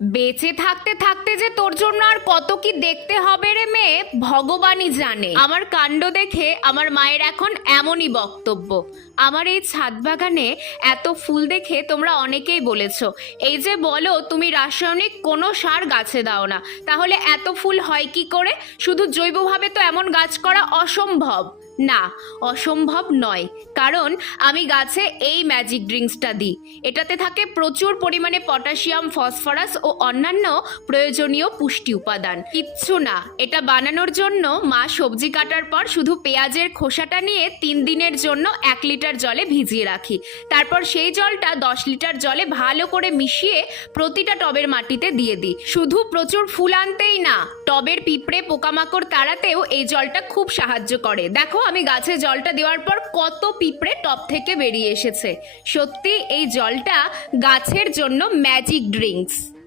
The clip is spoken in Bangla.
বেঁচে থাকতে থাকতে যে তোর জন্য আর কত কি দেখতে হবে রে মেয়ে, ভগবানই জানে। আমার কাণ্ড দেখে আমার মায়ের এখন এমনই বক্তব্য। আমার এই ছাদ বাগানে এত ফুল দেখে তোমরা অনেকেই বলেছো, এই যে বলো তুমি রাসায়নিক কোনো সার গাছে দাও না, তাহলে এত ফুল হয় কি করে? শুধু জৈবভাবে তো এমন গাছ করা অসম্ভব। না, অসম্ভব নয়, কারণ আমি গাছে এই ম্যাজিক ড্রিঙ্কসটা দিই। এটাতে থাকে প্রচুর পরিমাণে পটাশিয়াম, ফসফরাস ও অন্যান্য প্রয়োজনীয় পুষ্টি উপাদান। কিচ্ছু না, এটা বানানোর জন্য মা সবজি কাটার পর শুধু পেঁয়াজের খোসাটা নিয়ে 3 দিনের জন্য 1 লিটার জলে ভিজিয়ে রাখি। তারপর সেই জলটা 10 লিটার জলে ভালো করে মিশিয়ে প্রতিটা টবের মাটিতে দিয়ে দিই। শুধু প্রচুর ফুল আনতেই না, টবের পিঁপড়ে পোকামাকড় তাড়াতেও এই জলটা খুব সাহায্য করে। দেখো আমি গাছে জলটা দেওয়ার পর কত পিঁপড়ে টব থেকে বেরিয়ে এসেছে। সত্যি এই জলটা গাছের জন্য ম্যাজিক ড্রিঙ্কস।